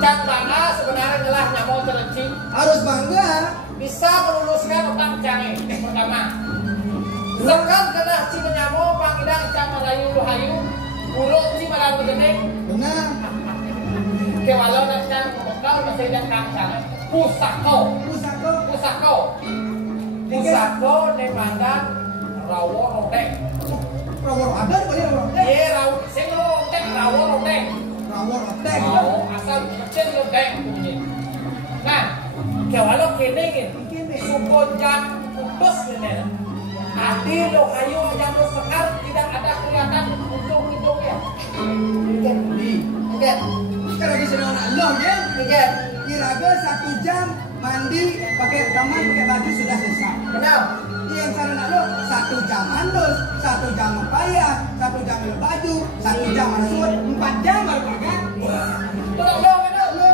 Cang Bangga sebenarnya telah nyamuk terlencing. Harus bangga. Bisa meluluskan otak canggih. Pertama, sekan kena ci menyamuk pangidang cang merayu hayu, buruk ci merayu gening. Benar. Kewalau dan cang bekal masih dan kang canggih. Pusako. Di mandan rawo rodeng. Rawo rodeng boleh rawo rodeng. Iya rawo, sing rodeng rawo rodeng. Rawo rodeng. Asal kecil rodeng bunyi. Nah, kalau kene suku jam putus ini, adi lo hayu jam lo sekar tidak ada kelihatan untung-untungnya. Oke. Sekarang lagi sedang anak lo ya. Oke. Kira-kira 1 jam mandi pakai rekaman pakai baju sudah selesai. Kenapa? Yang cara nak lo 1 jam handus, 1 jam mempayah, 1 jam lo baju, 1 jam masuk, 4 jam baru pakai. Tolong lo kan lo.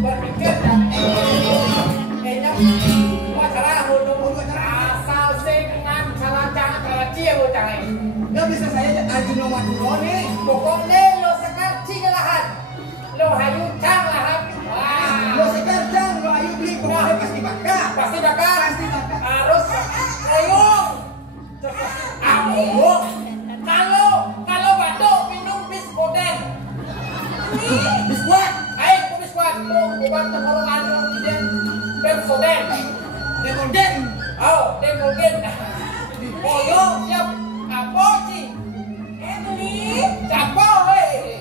Berpikir dan enak. Wacara hunung asal sing ngan salah cara cia lo cai. Gak bisa saya aju nomor dulu nih. Pokoknya lo sekar cingelahan, lo hayu cang lahan. Lo sekarang jang, lo ayo beli pokoknya pasti bakar. Pasti bakar. Harus ayo. Kalau batuk minum bis boden. Bis kuat. Ayo bis kuat. Obat tenggorokan dan Pepsodent. Dekoden. Oh, Dekoden. Oh yo siap. Apa sih? Beli. Siapa hei?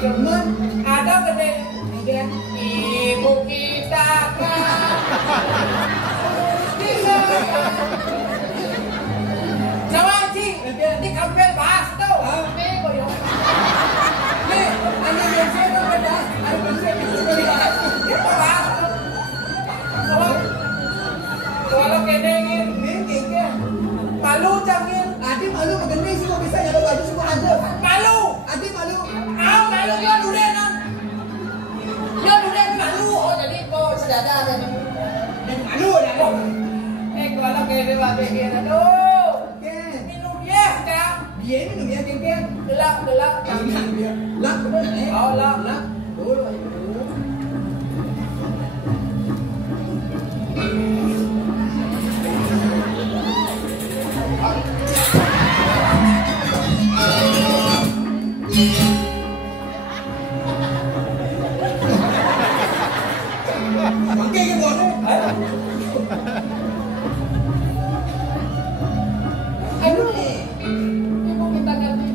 Teman, ada gede ibu kita kan sama cing di kampel bahas tuh nih boyong nih, ada yang saya mau bahas, ada yang saya bisa dibahas. itu bahas kalau kedengin Nih, malu cangin Adi malu kegending semua bisa nyadar baju semua aja. malu Adi malu. malu dia durenan dia duren malu oh jadi kok sedada jadi Malu dah. kalau kede babe kira tuh Ken, minum ya kang dia minum ya Ken. gelap Jangan dia. Lak bener Oh, lak. Dulu. Pakai ke boleh. aduh nih ibu kita ganti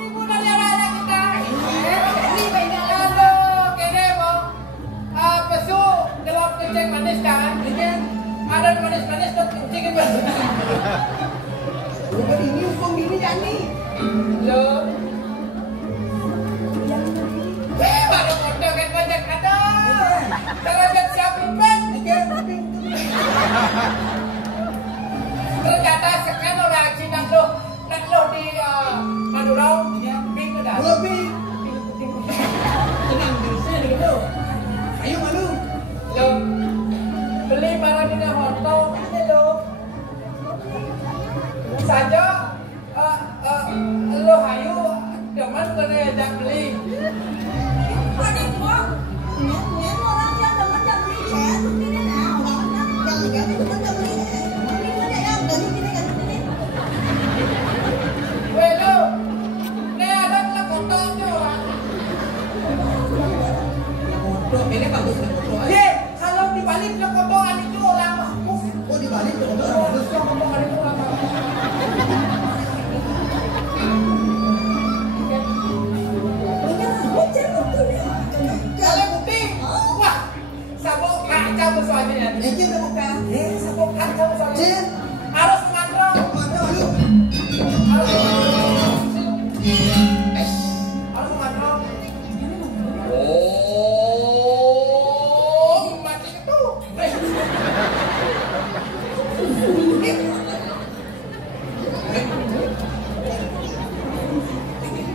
ibu dari anak kita ini banyak aduh kede mau pesu gelap kencing manis kan ada manis-manis tuh kencing ibu Bukan ini hukum ini Jani. lo Yang beli. Bro, ini bagus nih foto. Ye, kalau dibalik ke fotoan itu orang bagus. Oh dibalik tuh foto orang Oh, bagus. yang fotoan itu orang bagus. Kalau putih, wah, sabuk kaca soalnya. Ini udah buka. Sabuk kaca soalnya. Cil. Harus mengantrong. Mana lu? Harus mengantrong. Oh, mati itu.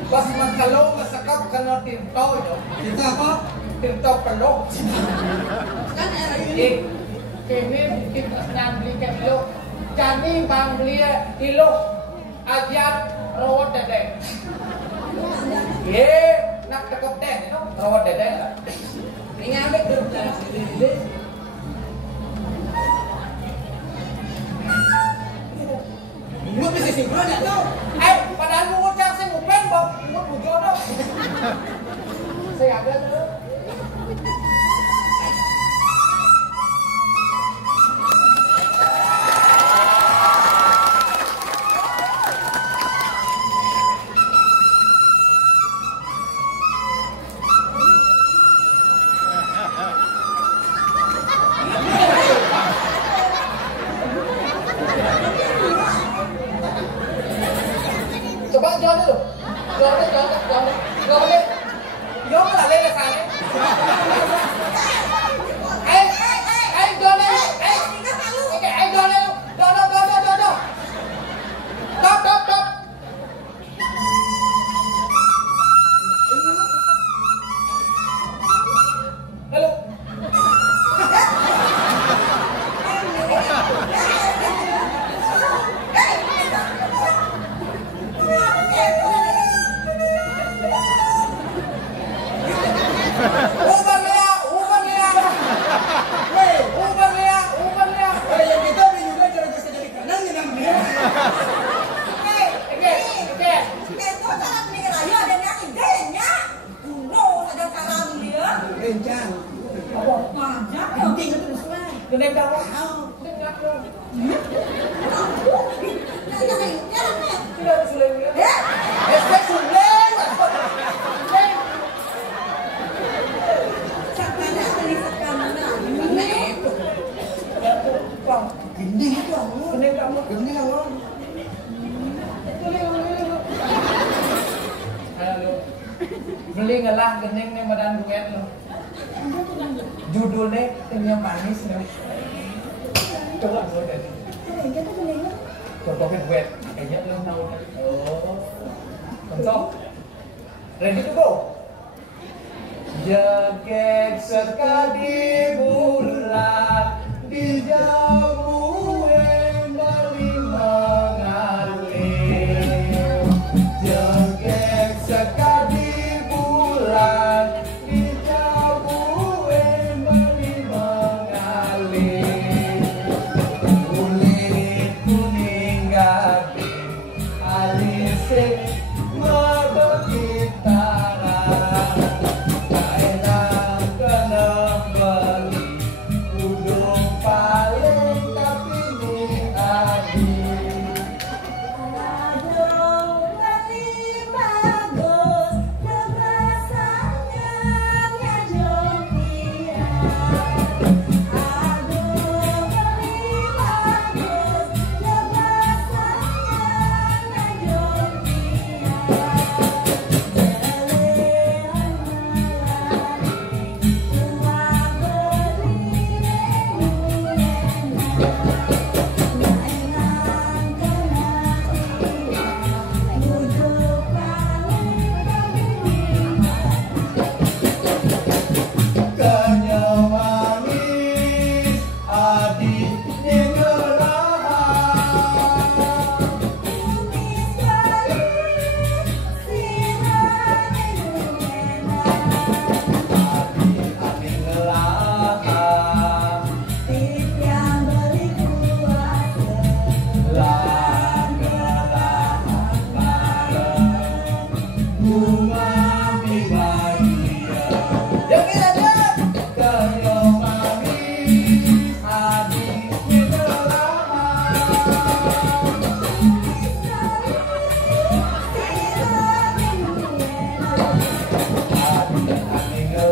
Pas makalong masakap kena tinto itu. Itu apa? Tinto pelok. Kan era ini. Kini kita sedang beli kilo. Jadi bang beli kilo. Ajar rawat dede. Ye, nak tekop deh, rawat dede. Ini ambil dulu darah sendiri. Lu bisa sinkron ya tuh? Padahal mau ngucap saya mau pen, bang, mau bujodoh. Saya ada tuh. Coba jalan dulu. Jalan. Yo là lên là xài đấy. Ê, jalan lên. Ê, jalan lên. Đó. Stop. Hello. Ubah Lea. Yang kita beli juga cara bisa jadi kanan ya namanya. Oke. Rencang. Penting itu semua. Gede berapa? Tidak ada sulit. Saya sulit. Gending itu aku. Gede berapa? Gending aku. Halo. Beli ngelah gening nih badan duet lo. Judulnya Kenyang Manis nih. Coba gue tadi. Contohnya duet. Kayaknya lo tahu kan? Oh. Contoh. Ready to go. Jegek sekali bulan di jamu bali mengalir. Jegek sekali bulan di jamu bali mengalir. Kulit kuning gading alisik mabekitaran. Kailan ka na balik?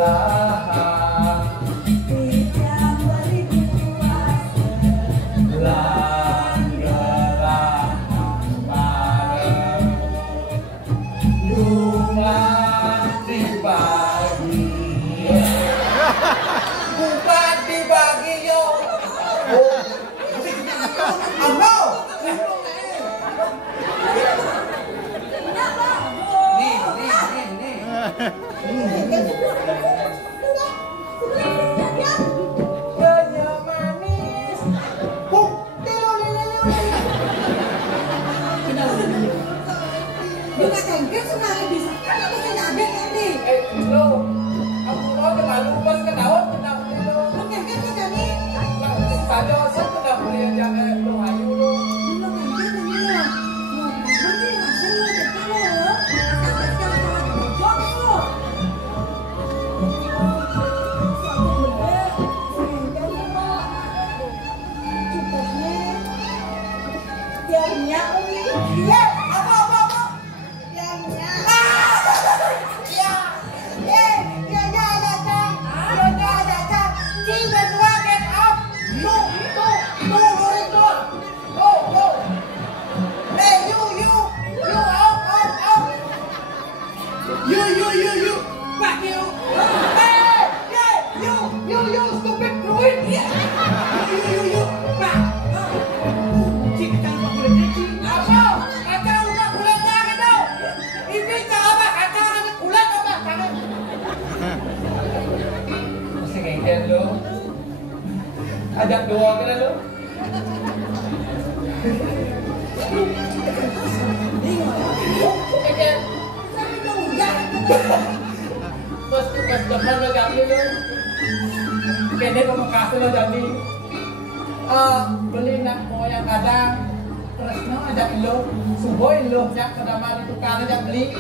belahan Yang berpuasa lan gelahan bareng lungan dibagi bukan dibagi yo. Ambo. Nih. Gaya manis. Bukan cengkeh senang bisa kan aku tidak ada ini. Lo, aku mau malu pas ketahuan kenapa lo? Bukan kan kita nih. Saja saya sudah beli jangan lo ayu lo. You. Fuck you. You stupid druid. You. Pak. Cik kacang pak kulit cik. Apa? Kacang udah kulitnya gitu. Ini cara kacang ada kulit apa? Jangan. Masih ngengkel lo. Ajak doa kira lo. Ngengkel. Bos depan lo jadi lo. Kene kamu kasih lo jadi. Beli nak moyang kadang. Terusnya ajak lo. Suboy lo jak kedaman itu kan ajak beli.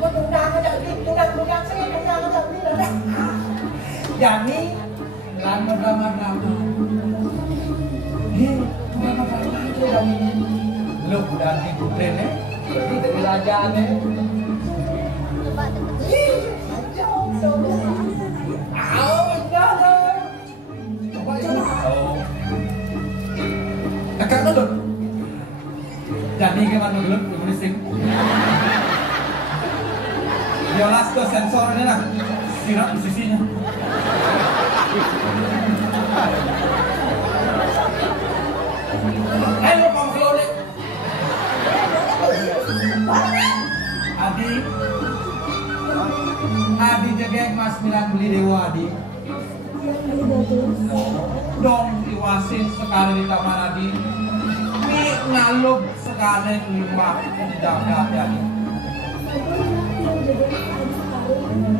Lo tunggang ajak beli. Tunggang saya tunggang ajak beli lo deh. Jadi lan drama-drama. Drama-drama itu dari lo udah di putri nih. Berarti dari raja nih. Agak ngelut. Jadi gimana ngelut? Berisik. Jelas ke sensor ini lah. Sirat di sisinya. Halo Bang Flore. Adi jagek mas bilang beli dewa Adi. Dong iwasin sekali di taman Adi. Mi ngaluk sekali lima jaga Adi.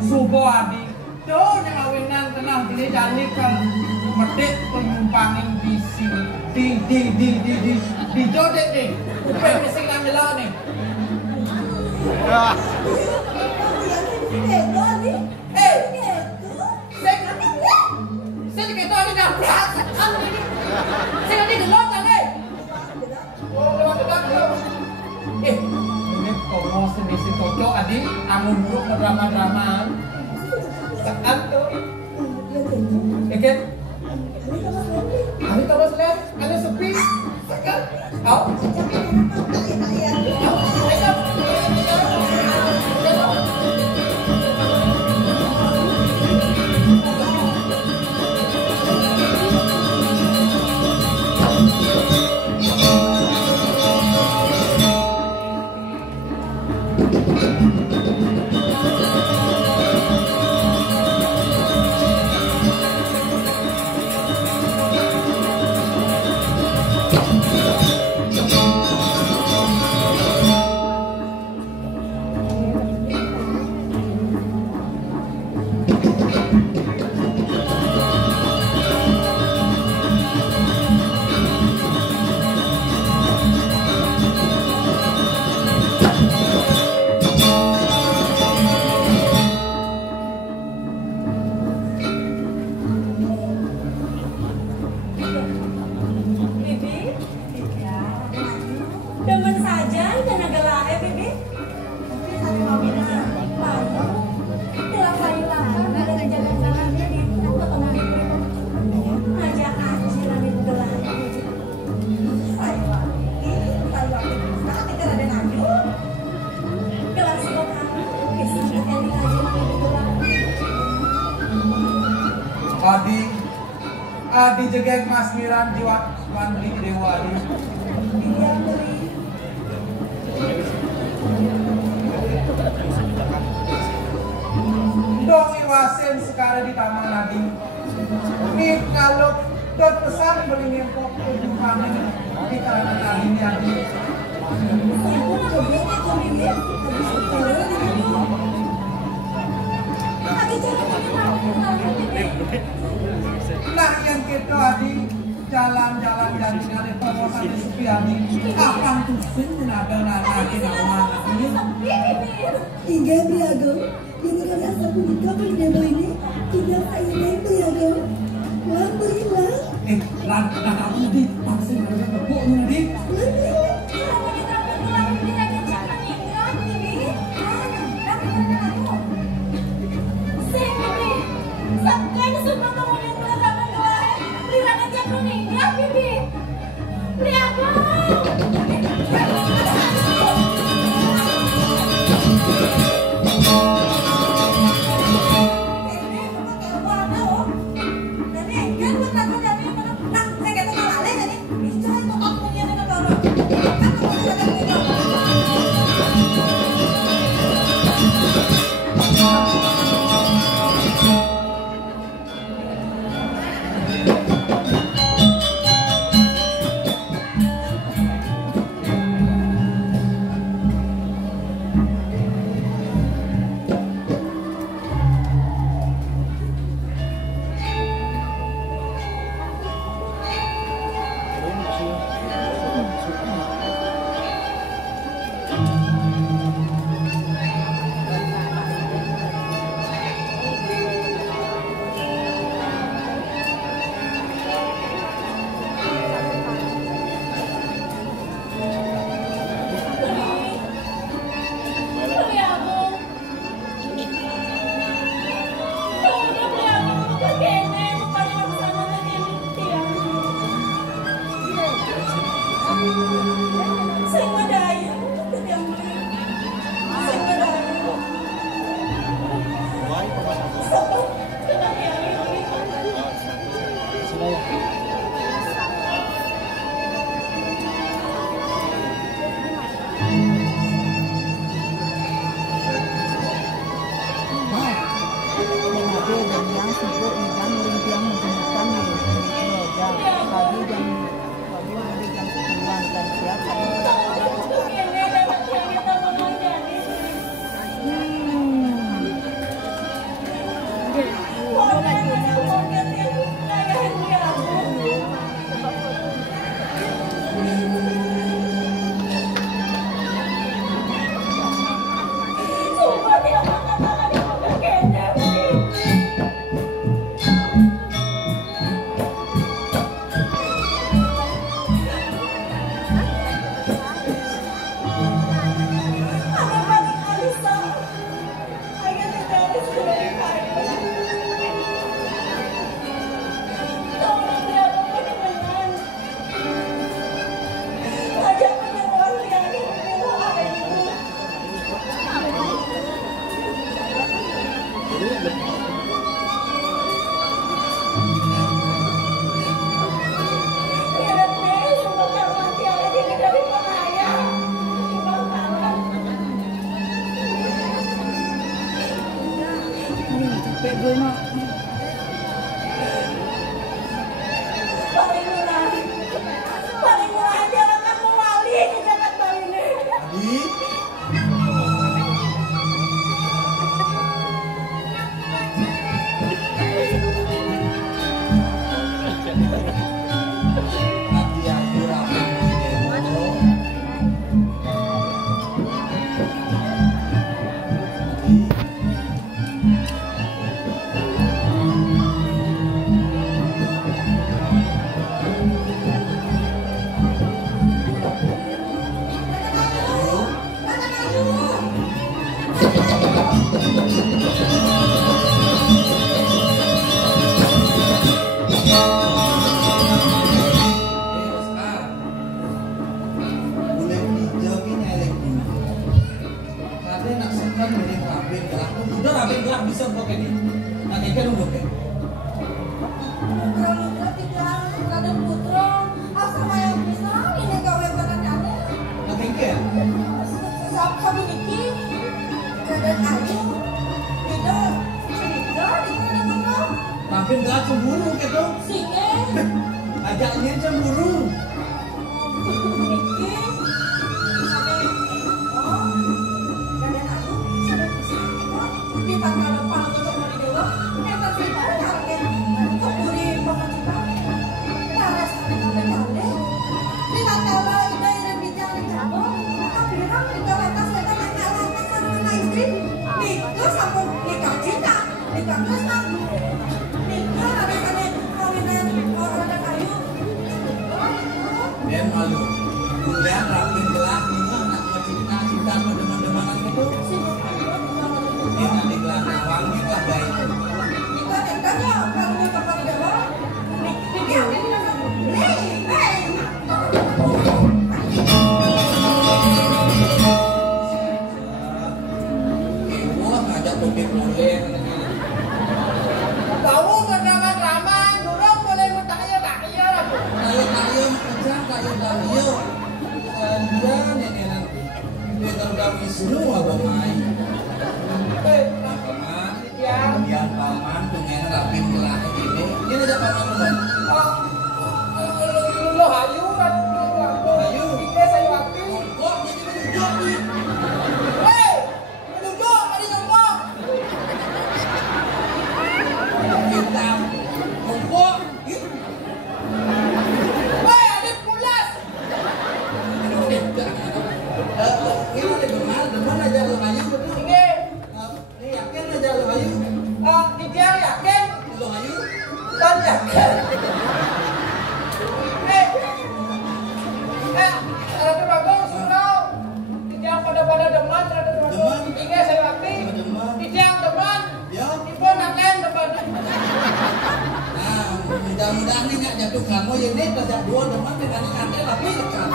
Subo Adi. Tuh yang awinan tenang beli janji kan medit penumpangin bisi di jodet nih. Udah mesti kita ngelak nih. Saya kita ada dah berat. Saya nanti gelap kan deh. Oh, lewat dekat. Ini komo sedisi cocok Adi, amun buruk drama-dramaan. Sekan tuh. Ikan. Kami terus lihat, ada sepi. Sekan. Kau. Adi jegek Mas Miran jiwa mandi dewa Adi. Iya beri. Dong iwasin sekarang di taman Adi. Ini kalau dot pesan beli ngempok kejumpanan di kalangan Adi ini Adi. Nah yang kita Adi jalan-jalan dan dari promosi di sepi Adi. Kapan tuh sih tenaga nanti nama ini? Hingga beriago, ini kan asal punika penjado ini tidak saya itu ya go. Lang berilang. Lang kamu di pasti ada tepuk nih. Enggak cemburu gitu. Singe. Ajaknya cemburu. Niki. Kadang aku sampai bisa di tanggal depan untuk mau didewa. Eta kita target keburi pemasukan. Cara sampai kale. Di tanggal ini bicara jago. Tapi orang di kalatas mereka nanya sama istri. Nikah sampun nikah cinta, nikah mesra. Nikah ada kawinan orang kayu. Dan malu. Kemudian rapin gelas ini anak cinta sama teman-temanan itu. Ini nanti gelas wangi lah baik. Kita tengahnya kalau mau kapal dewa. Nikah ini kan. Wah, ngajak topik boleh. Tahu kedraman-draman, dorong boleh bertanya-tanya lah. Kayu kerja kayu gayo. Anda nenek dia tergawi semua abang main. Paman, yang paman pengen rapin gelas ini. Ini ada paman bang. Lo hayu kan? Hayu. Ini saya waktu. Kok jadi menunjuk nih? Hei, menunjuk, mari ngomong. Kita kok Hei, adik pulas. ini ada deman aja lo hayu betul. Ini, Ini yakin aja lo hayu. dia yakin Lo hayu. dan yakin. Ratu Bagong surau. Dia pada deman, Ratu Bagong. Deman. Ini saya waktu. Deman. Dia deman. Ya. Ibu nak lain deman. Nah, mudah-mudahan ini nggak jatuh kamu ini terjadi dua deman dengan ini ada tapi dekat.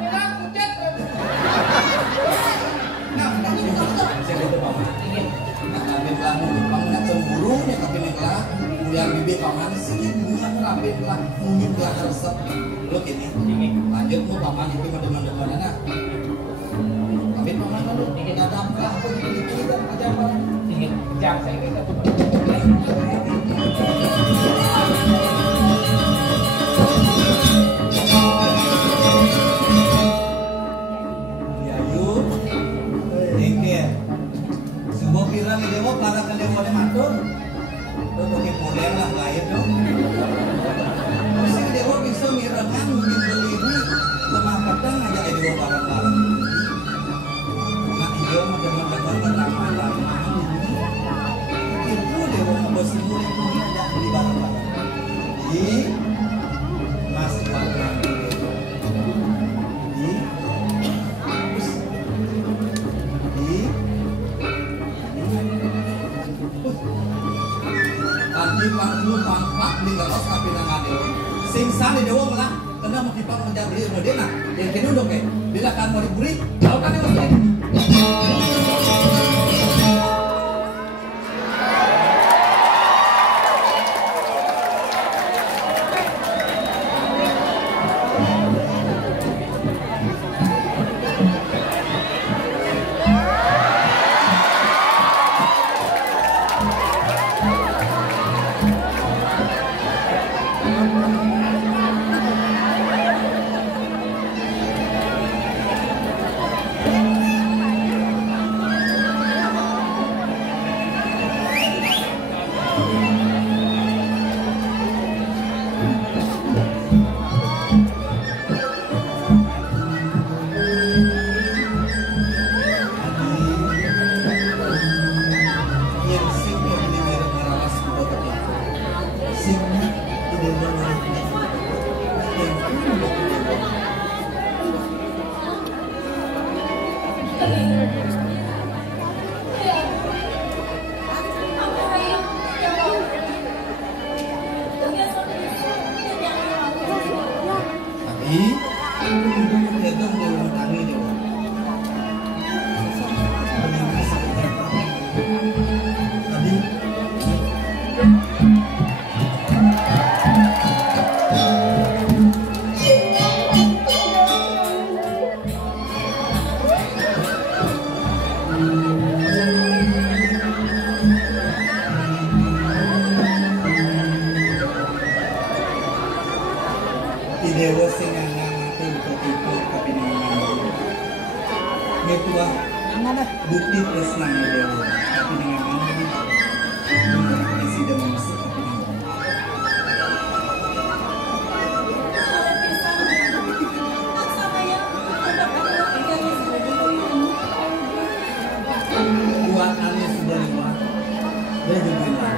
Bilang kucet. Nah, saya kata paman. Nah, rapin kamu nak cemburu nih tapi nih lah. Yang bibir paman sih bukan rapin lah mungkin lah resep. Lo ini lanjut mau paman itu teman-teman anak. Tapi paman lalu tidak ada apa apa itu kita aja apa. Jam saya kata. Ya yuk, dikir. Semua kira nih dewa para dewa matur. Lo pakai polen lah lain dong. Mesti dewa bisa mirangan mungkin beli ini lemah kadang aja dewa barang-barang. Nah iya teman-teman lama-lama itu dewa bos semua itu aja beli barang-barang. Di mas barang di pangku pangpak di gatos tapi nangade sing sane dewa malah kena mukipang menjabri modena yang kini udah kayak bila kan mau diburi tahu kan yang masih Dia juga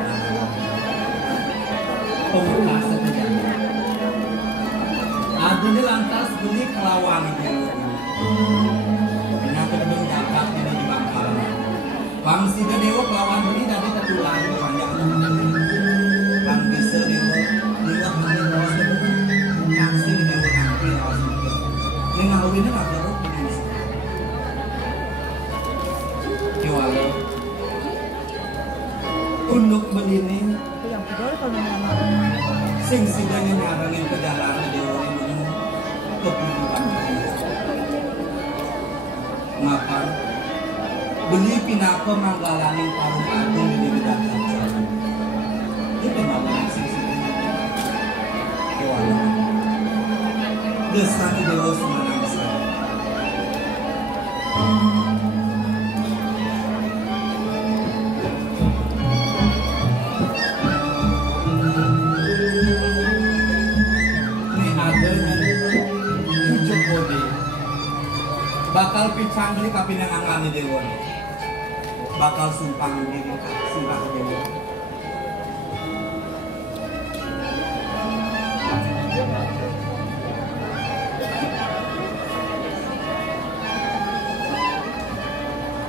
pemekasan saja. Adanya lantas beli kelawan itu. Kenapa kedung dapat ini di Bangkalan? Bangsi dan dewa kelawan ini dari tertulang banyak. Bang bisa dewa hanya lawas kedung. Bangsi di dewa nanti lawas kedung. Ini ngawin ini nggak perlu. Kiwalo. Untuk begini. Sing sidangnya ngarangin perjalanan dewa ini kebutuhan. Maka beli pinaka manggalangin parung agung di bidang kerja. Itu namanya sing sidangnya. Kewana. Desani dewa semanang besar. Bakal pisang beli kapinang angani dewa, bakal sumpang diri sumpah dewa.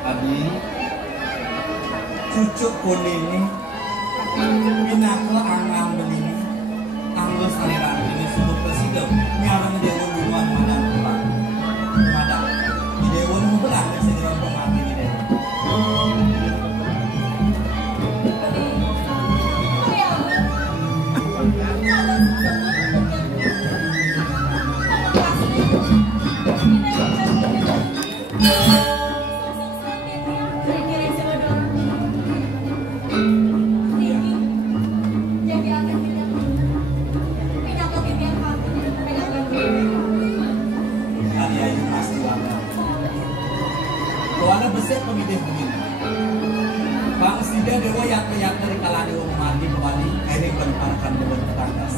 Adi, cucuk kuning pinaka angang beli, anggo saliran ini suruh presiden nyarang dewa duluan madang pulang, madang. Dewa nung berang yang segera pemati di dewa. Soalnya besar pemilih begini. Bang Sida dewa yak dari kalah dewa mati kembali, akhirnya bentarkan dewa tertandas.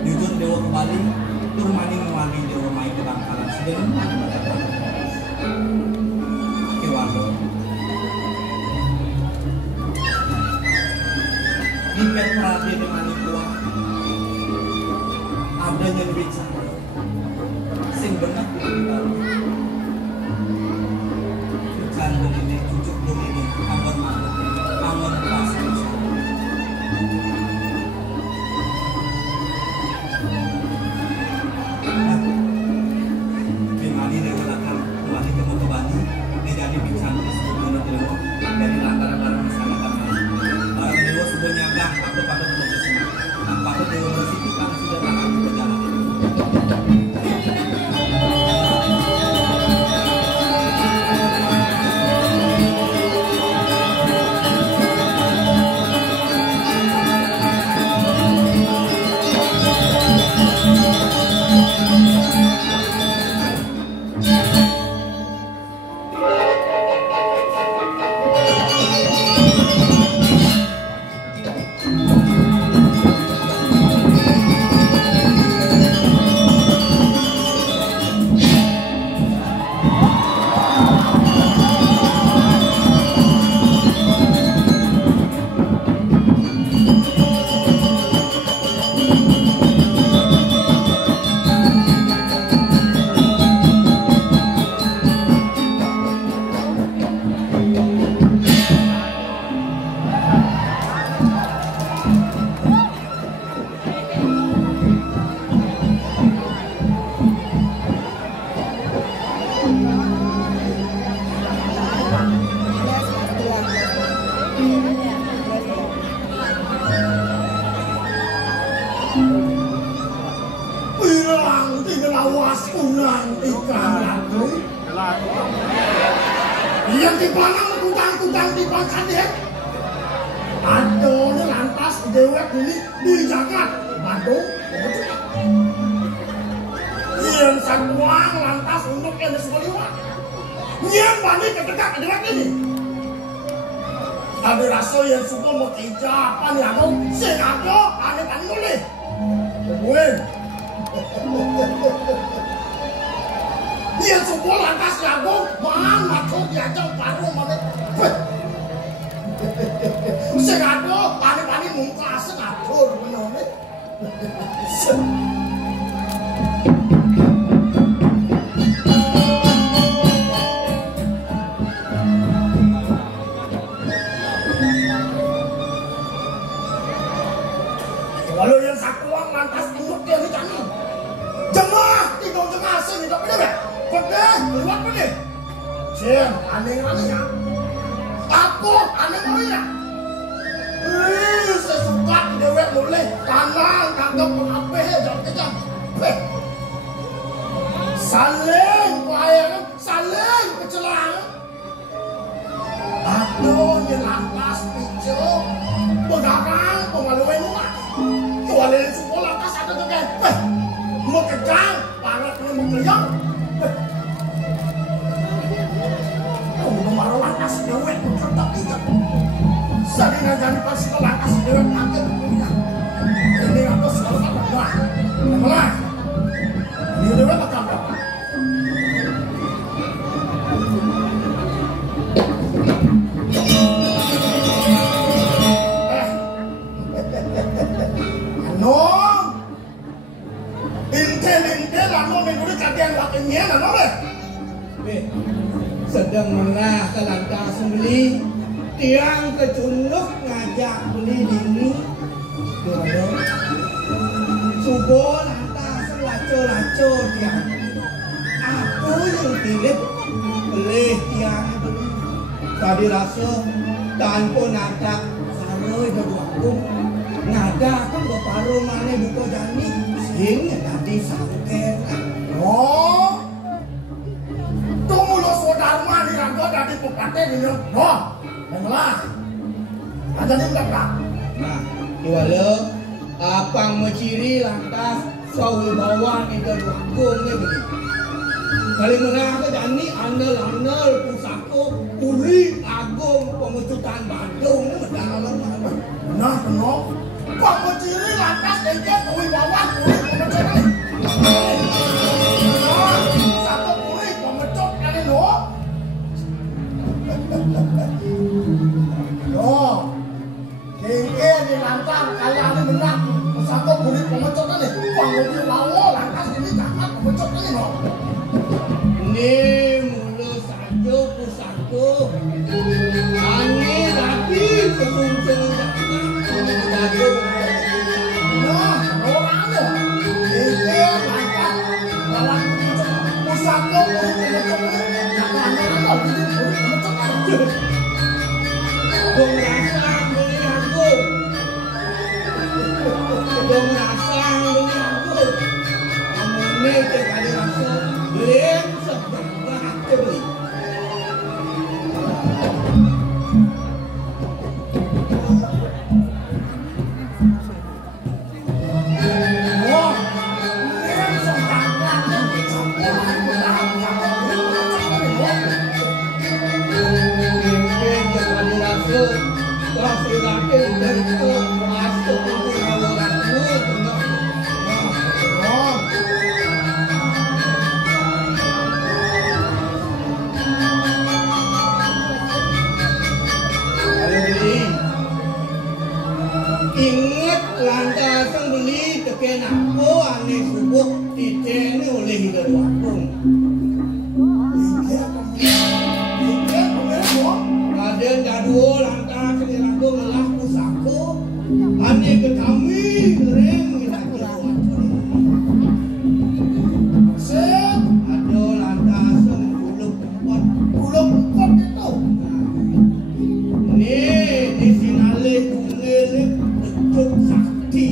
Jujur dewa kembali, turmani mewagi dewa main ke Bangkalan. Sida mana pada tandas. Kewalo. Di Petradi dengan Ibuah, adanya bicara. Sing benar kita. Ini cucuk ini anggon makhluk anggon kelas dimana dewa lakar kembali ke Motobani dia jadi bincang di sebuah dewa dari lantaran masyarakat para dewa sebuah nyagang atau pada belum bersih pada dewa bersih itu kan sudah akan berjalan itu. Yang dipanang tutang-tutang di Bangkalan. Adone lantas dewek ini dijagat Bandung. Yang sabuang lantas untuk yang disebeliwat. Yang balik ketegak dewek ini. Tapi rasa yang suka mau kejapan ya aku sing aku aneh-aneh nulih. Kemudian dia semua lantas jago, mana kau diajak baru mana? Sing aduh, pani-pani mungkas ngatur menone. Kalau yang sakuang lantas induk dia ni kami. Jemaah tidur jemaah sing hidup ini be. Pedeh keluar pedeh. Sing aneh-aneh ya. Aku aneh-aneh ya. Sesukat dewek mulai tanang kagak mengape jangan kejam. Saling wayang, saling kecelang. Aduh yang lantas pijo, begarang pengaluan rumah. Tualin semua lantas ada tu kan. Mau kejang, parat ni mau kejang. Kau marah lantas dewek tetap tidak. Sadina jadi pasti lantas dewek kaget. Ini aku selalu tak pernah. Malah, ini dewek macam apa? Sedang menah ke lantas beli tiang kecunduk ngajak beli dini dodo subuh lantas laco-laco tiang aku yang tilip beli tiang beli tadi rasa tanpa nadak saroi berwakung nadak kan baparu mana buka jani sehingga tadi sangker Oh, tunggu lo saudara ni rangka dari pepatah ni no, dengarlah. Ada ni berapa? Nah, iwala apang menciri lantas sawi bawa ni dan wakung ni beli. Kali mana ke jani andal pusako uri agung pemecutan Bandung ni mendalam. Nah, no, kau menciri lantas dengan sawi bawa uri pemecutan. Satu kulit pemecut kali no. No. Kengke di lantar kalian ini menang. Satu kulit pemecut kali. Bang mobil lawo lantas ini jangan pemecut kali no. Ni mula saja pusako. Ani tapi sebelum saja. No, orangnya. Kengke lantar dalam pusako kulit pemecut kali. Jangan ada kulit pemecut kali. Dong rasa beli aku. Dong rasa beli aku. Kamu ni terkali rasa lem sebab aku beli. Wah, lem sebab aku Mungkin terkali rasa rasa laki dari itu masuk untuk orang itu tengok. Kalau beli, ingat lantas beli teken aku aneh subuh diteni oleh dari wakung. Kaden dadu lantas kelaku melah pusako aneh ke kami kering minta wakung. Sip, Ada lantas bulu pot. buluk-buluk itu. Ni di sinale kungele betul sakti.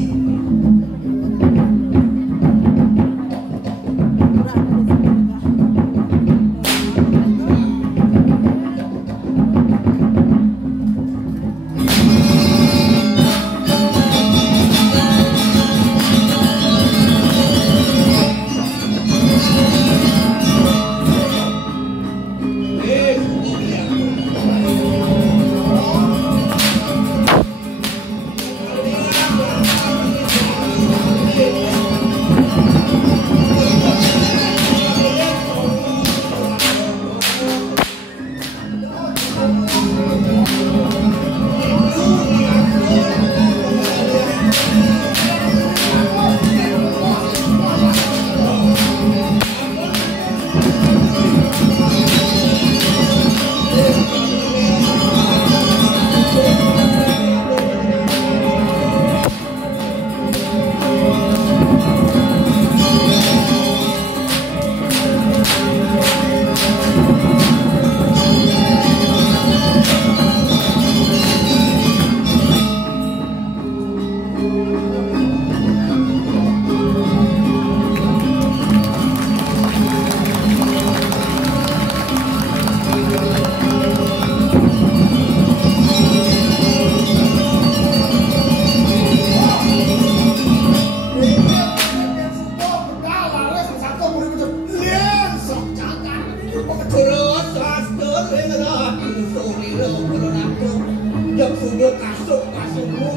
Jak subuh kasuk-kasukmu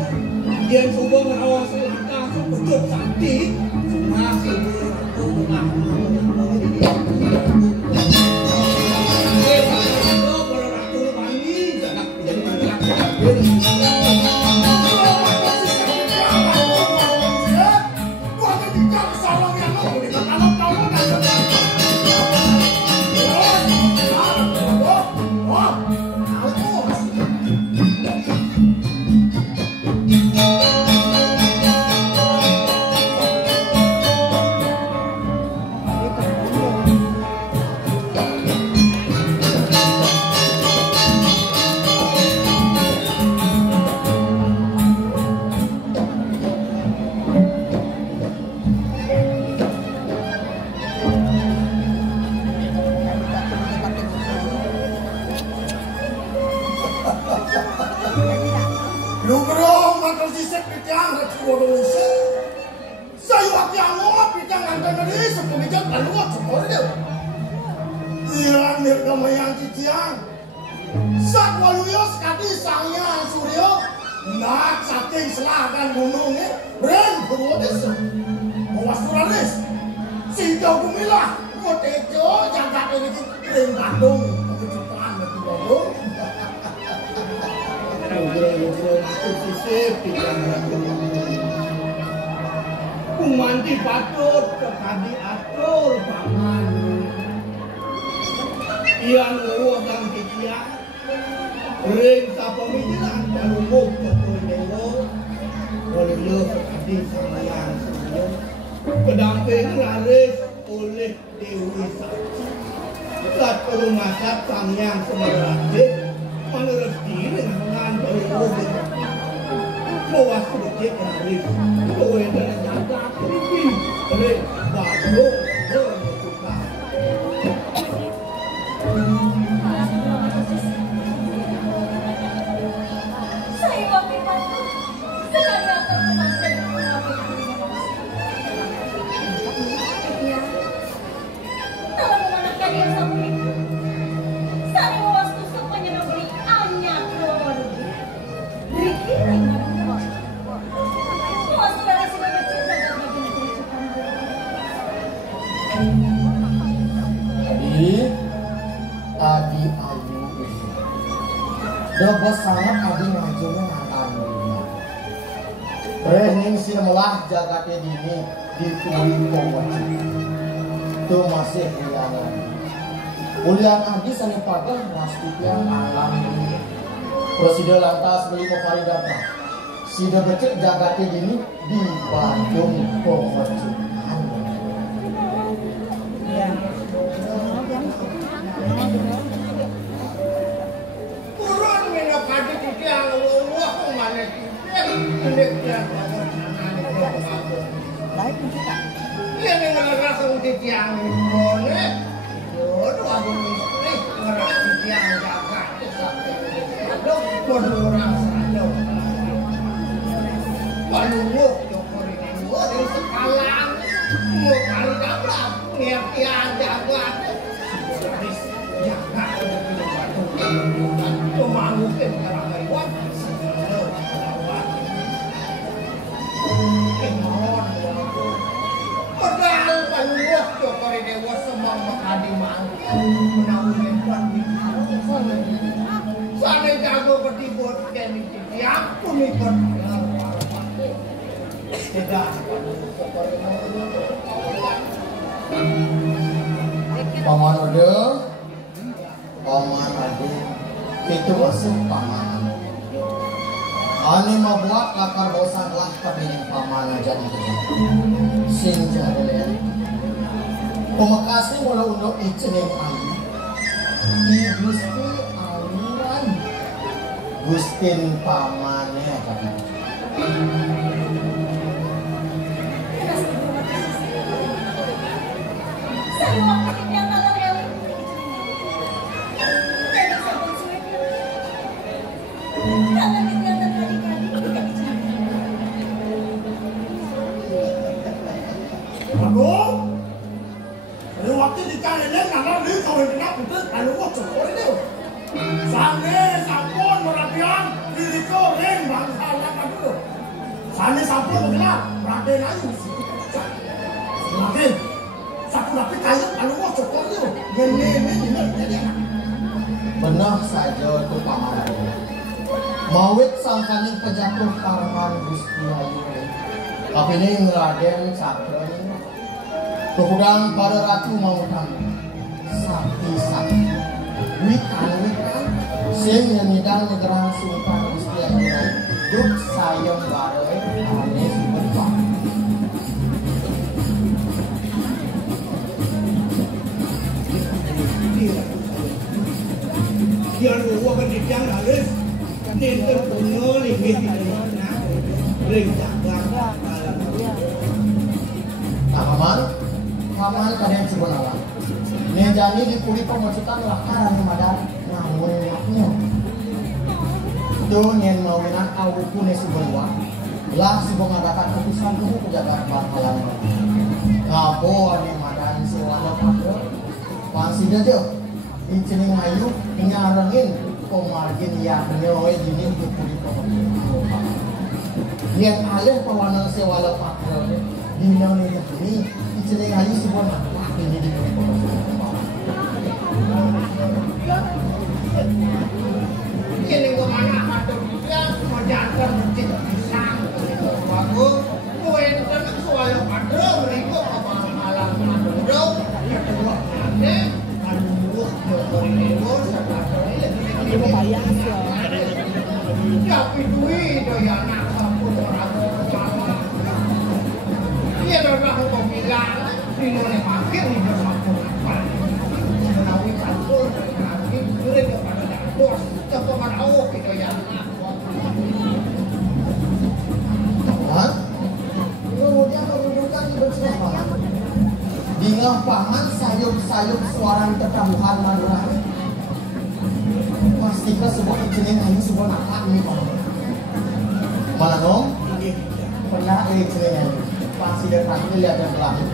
Yang subuh merawat selangkah Betul sakti Nah subuh aku menang Kumanti patut kekadi atur paman Ian uwah dan kikian Ring sapa mijilan kalumuk ketul dewa Waluyo kekadi samayan sebelum Kedamping laris oleh Dewi Sakti Saat perumasak samayan semerajik Menurut diri dengan kalumuk Bawa sedikit laris Kowe dan jaga kiri Ring baru berbuka Saya waktu itu saya akan menanti ya. Kalau mengenalkan yang sama itu, saya wastu semuanya memberi anak keluar dari kiri mana wastu dari sudah bercinta dan bagi Adi Ayu Dobo sangat adi ngajunya alhamdulillah Rening simulah jagatnya dini di Puri Komoci itu masih ulianan ulian adi sani padah mastiknya alhamdulillah Presiden lantas beli paridata sida becek jagatnya dini di Bandung Komoci Kurang minyak kadi tiang Allah kemana tiang Iya nih ngerasa untuk tiang boleh Jodoh aku nih ngerasa tiang jaga Aduh bodoh rasa dong Balunguk jokor ini dari sekalang Mau kali dapat niat tiang jaga Habis jaga Pemanggukin karang hariwan Padahal panuh jokori dewa semang makadi mangkuk Menawin lempar di sana jago berdibut kini tiap pun ikut tidak Paman Ode Paman Ade itu masuk paman Ani membuat lakar bosan lah kepiling paman aja itu sing jadelen pemakasih mulai untuk icening ayu di Gusti aliran Gustin pamannya tapi saya waktu yang kalau Dewi jadi sabun sulit kalau kita terkali-kali Aduh ini waktu dikalian karena dia kawin kena putih kalau gua cokor itu Sane, sampun, merapian, diri Sane sampun mengelak Raden Ayu. Raden, saku dapat kayu anu mau cokolnya. Ini. Benar saja itu paman. Mawit sangkaning pejatuh karangan Gusti Ayu. Tapi ini Raden Cakra ini. Kehudang para ratu mau tamu. Sakti. Wikan. Sing yang ngidang negerang sungkan Gusti Ayu. Duk sayang barai ane sumpah. Dia lupa pendidikan harus nanti punya limit mana rencana paman kalian sebenarnya nejani dipuli pemucutan lakaran madan namun maknya itu nyen mawinan awuku ne sebenarnya lah sebelum mengadakan keputusan kamu kejagaan bakalan ngabo ane madan sewana pada masih aja Incening ayu nyarengin pemargin yang nyoy dini dipuli pemucutan yang alih pewarna sewala pakro dina ini incening ayu sebuah nak ini dipuli pemucutan kini kemana matur dia majantan tidak bisa aku kuenten soal padro mereka malam malam yang kedua ada aduh Ibu bayar sih. tapi duit ya anak sampun orang tua dia adalah hukum bilang di mana makin dia sampun apa menawi sampun nanti duit kepada dos kepada awak itu ya anak kemudian menunjukkan bercerita dengan paman sayup-sayup suara ketahuan Madura pastikan sebuah incening ini sebuah nakal nih paman mana dong? pernah incening ini pasti dari tadi lihat yang belakang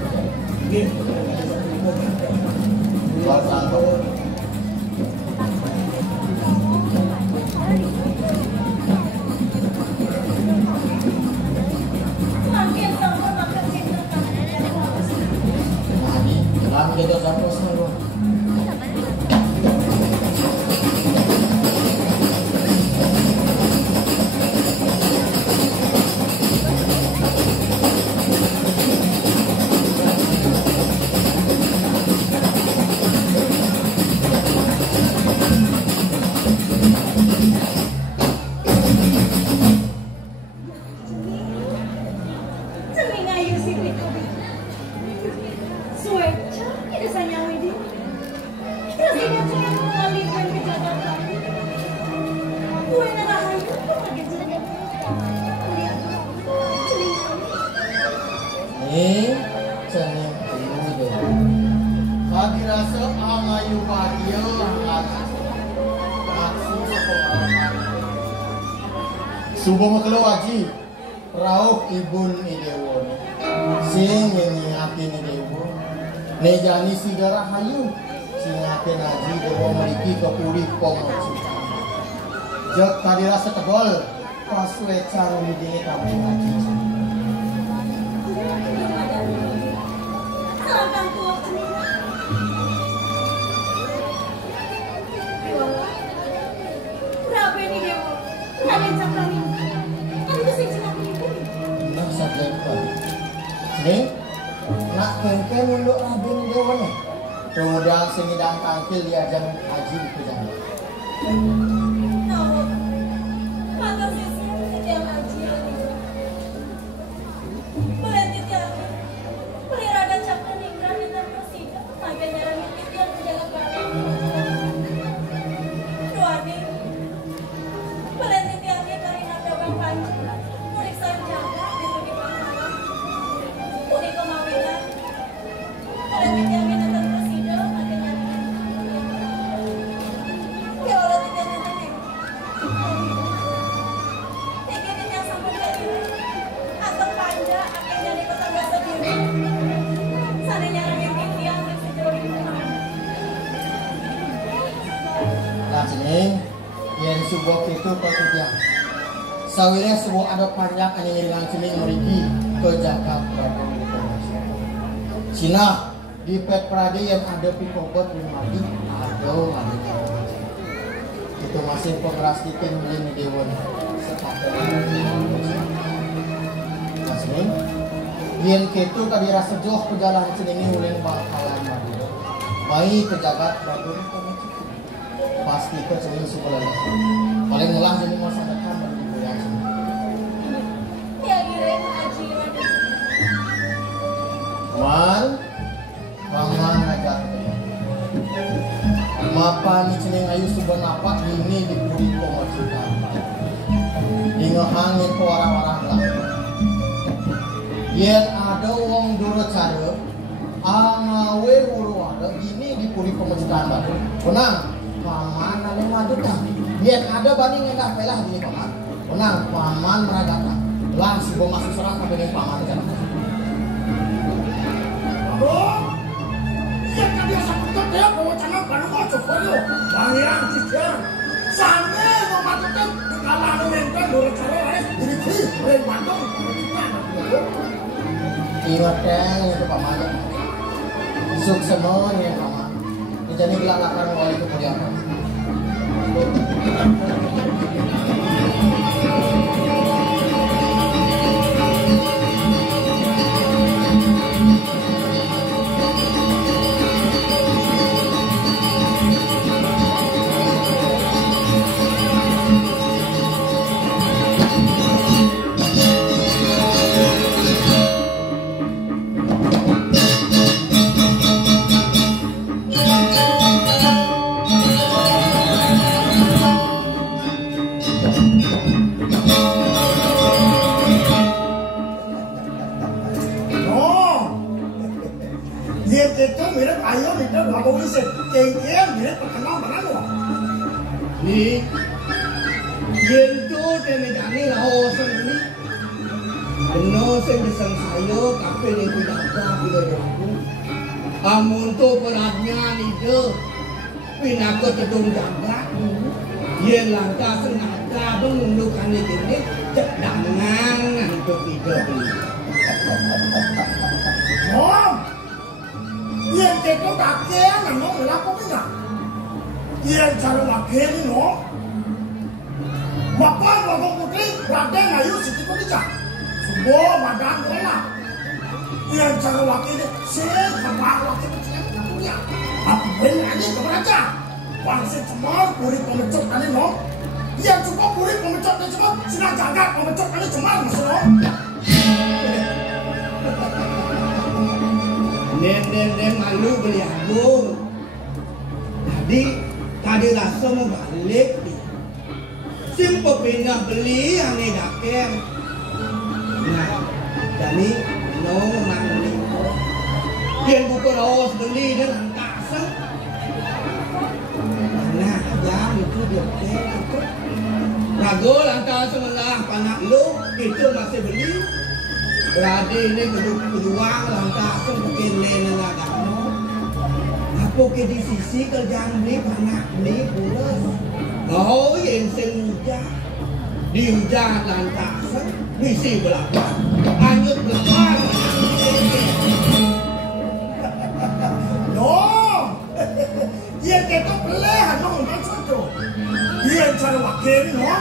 luar sanggup kita sampai sana. Subuh makluwaji rauh ibun idewon sing nyiapin idewon nejani sigara hayu sing akan aji dewa meriki kepulih pomocutan jok tadi rasa tegol pas wecar midini kamu haji Salam tua berapa ini dewa? Raden Cakra ini nih, nak kengkeng untuk Raden Dewa nih. Kemudian sengidang tangkil dia jam haji di perjalanan. Namun, maka sisinya setiap haji berhenti tiap beli Raden Cakra ninggal di tanpa sida, makanya Raden Titian menjaga barang. Doani, berhenti tiapnya dari nada bang panjang, murid sarjana di sini malam. Uni kemawinan, berhenti tiapnya tanpa sida, makanya ya Allah tidak nanti. Tinggi yang sampai dari atau panja akan jadi tetangga sendiri. Sananya Raden Titian yang sejauh ini. Nah sini, yang subuh itu perkudian. Sawirnya sebuah ada panjang ane ngilang cening merigi ke Jakarta Prabu Indonesia. Cina di pet prade yang ada pikobot lagi ada lagi. Itu masih pengeras titik di dewan Masih yen ketu tadi rasa joh pejalan cening uleng bakalan baik ke Jakarta Prabu pasti ke cening sekolah paling mulah jadi masa depan bagi goyang Ya kira aji Wan paman ajar mapa ni cening ayu suban apa ini di puri pemacita di ngehangin ke warang-warang lah yen ada wong dulu cara angawe hulu ada ini di puri pemacita baru tenang paman ada madu dah yen ada banding enggak pelah di paman tenang paman meragata lah sebelum masuk serang sampai dengan paman di sana Iya kan dia sampai dia bawa canang baru mau coba lo. Pangeran Cicer, sana mau matukan kalau anu mentor dulu cara lain jadi sih boleh bantu. ingat itu paman sukses ya paman jadi gelak-gelakan wali kemuliaan Ni yentu tenegani lao seni no sing desang sayo kape ni kudaka bila aku amun to peratnya ni de pinako tedung jaga yen langka senaka bengundukan ni ini cedangan untuk hidup Mom, yen teko kakek namo melaku mina. Yen cara wakil ni no. Bapak bapak putri raden ayu siti kerja. Semua badan rela. Yen cara wakil ni saya bapak wakil kecil punya. Apa benarnya keberaja? Bangsa cemar puri pemecut ani no. Yen cukup puri pemecut ni cemar sudah jaga pemecut ani cemar masuk no. Nen malu beli agung. Tadi rasa mau balik nih. Simpo pindah beli ane dakem. Nah, jadi no mang beli. Dia buku rawas beli dengan kasar. Nah, jam itu dia itu. Ragu lantas semelah panak lu itu masih beli. Berarti ini kedua lantas mungkin lena ada no. Apa ke di sisi kerjaan beli panak beli pulas. Oh yang sengaja di hujan lantas misi belakang hanyut belakang. No, dia kita beli hanya untuk contoh. Dia cara wakil no.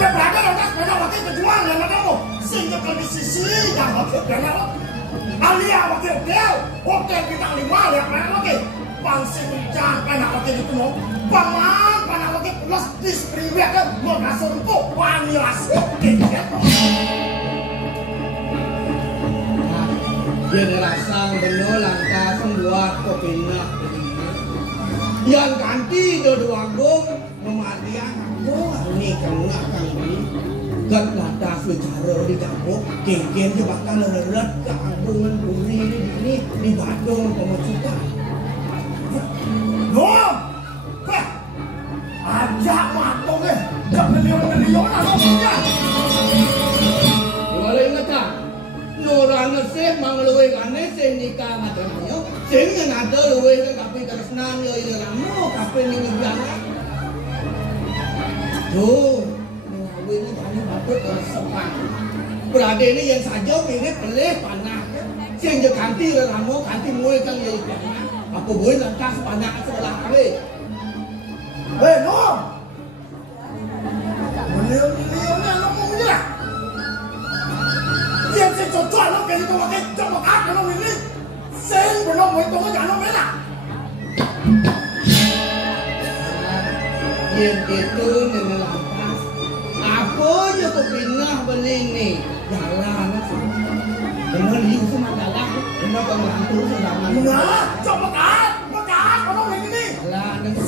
Beberapa lantas pada wakil kejuang yang ada mo. Sehingga kalau di sisi yang wakil benar, alia wakil dia, wakil bintang 5 yang mana wakil, bangsa hujan panak wakil itu no, paman panak wakil plus di springback kan, mau ngasih untuk panilas, gitu. Dia dirasang benar langkah membuat kopina yang ganti dua agung mematikan aku ini kena kami gat lantas bicara di kampung kengken je bakal lelet ke agungan puri ini di Badung pemecutan No, bah, ajak matong gak milion-milion lah punya. boleh ingat tak Norana sih mangluwe kane sing nikah ngademnya sing ada luwe ke kape tresnan yo ilamo kape ning biang tuh rambut tersepang. Berada ini yang saja mirip pelih panah. Sing je ganti ramu ganti mulai kang yai panah. Apa boleh lantas panah sebelah kali. Nom. Beliau-beliaunya ngomongnya. Dia sih cocok lo kayak itu pakai coba kaki lo ini. Sen belum mau itu nggak lo mana? Yang gitu nenek lantas. Apa je kepinah beli ni? Jalan dengan liu semua jalan. Dengan pembantu sedang Nah, coba makan, kalau ini. jalan dengan